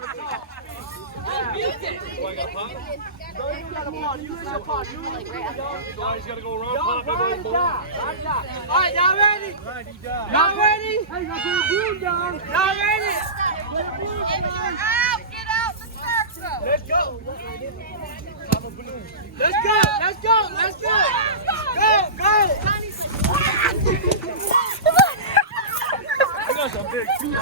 He's got to go around, pop it over the board. All right, y'all ready? Y'all ready? Y'all ready? Get out the circle. Let's go. Let's go. Go. You got some big feet.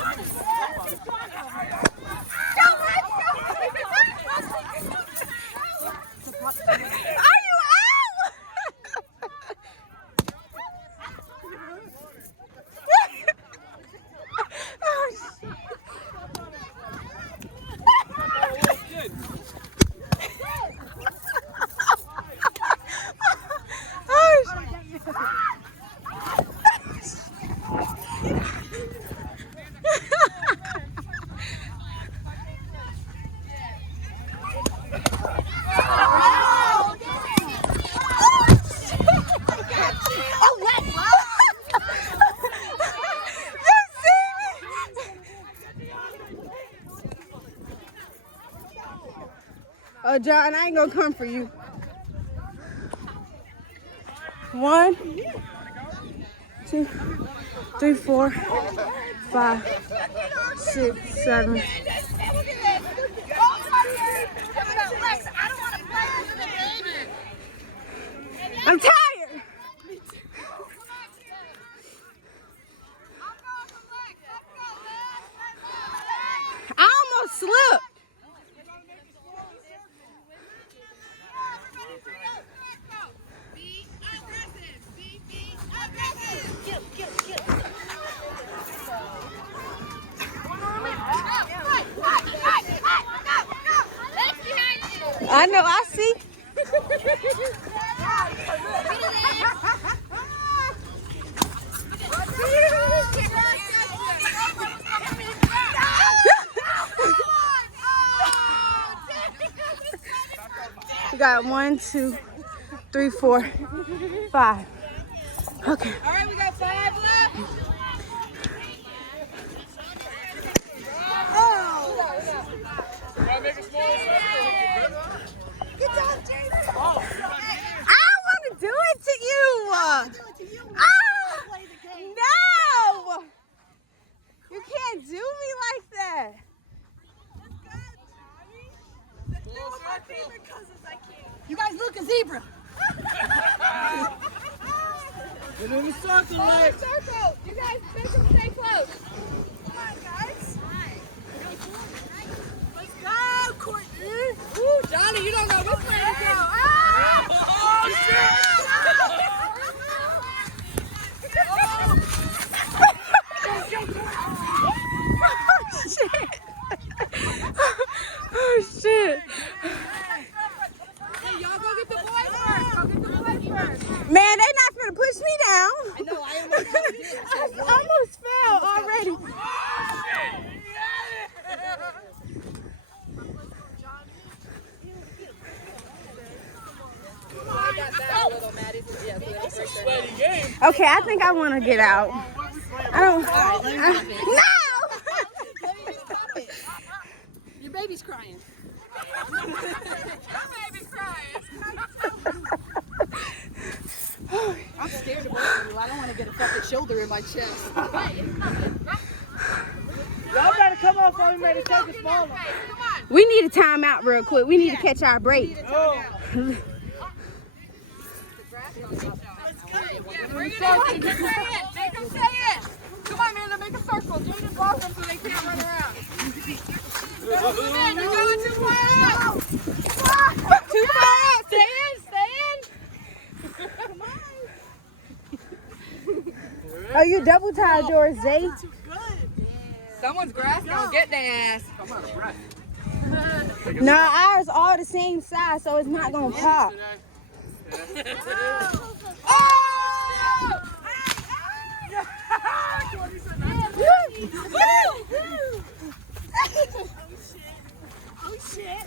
Oh, John, I ain't gonna come for you. 1, 2, 3, 4, 5, 6, 7. I'm tired. I almost slipped. I know, I see. We got 1, 2, 3, 4, 5. Okay. All right, we got 5 left. I want to do it to you. No. You can't do me like that. My favorite cousins, I can't. You guys look a zebra. Get in the circle, right? Circle. You guys make them stay close. Come on, guys. Let's go, Courtney. Ooh, Johnny, you don't know which way to go. Oh, shit. Oh shit. Hey, y'all go get the boys first. Go get the boys first. Man, they not gonna push me down. I know, I almost did. I almost fell already. Sweaty game. Okay, I think I want to get out. I don't. No! Your baby's crying. Your baby's crying. I'm scared of both of you. I don't want to get a fucking shoulder in my chest. Y'all better come on before we make the circle smaller. We need a timeout real quick. We need to catch our break. Oh. Bring it in. Make them say it. Make them say it. Come on, man. Make a circle. Jaden block them so they can't run around. You're going too far out. Too far out. Stay in. Stay in. Come on. Oh, you double tied yours, Zay? Someone's grass gonna get their ass. Nah, ours all the same size, so it's not gonna pop. Oh shit.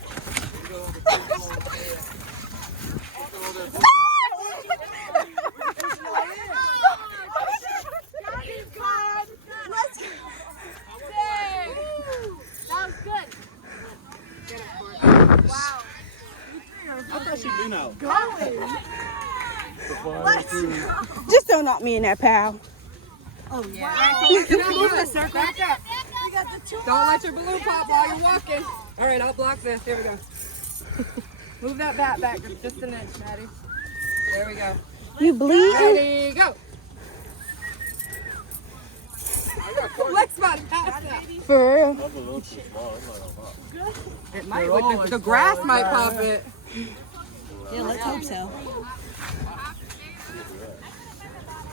That was good. now. Just don't knock me in that pal. Oh, yeah. Back up. Don't let your balloon pop while you're walking. All right, I'll block this. Here we go. Move that bat back just an inch, Maddie. There we go. You bleeding? Ready, go. Let's about to pass that. For real? It might. The grass might pop it. Yeah, let's hope so.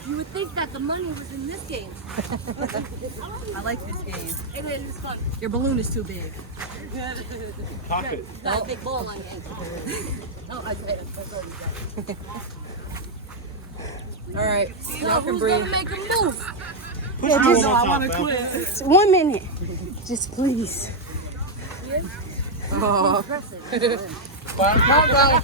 You would think that the money was in this game. I like this game. It is fun. Your balloon is too big. Pop it. Got a big ball on it. Oh, I said it. All right, y'all can Who's breathe. gonna make a move? Yeah, just I want to quit. 1 minute. Just please. Oh. Impressive. Come on, go.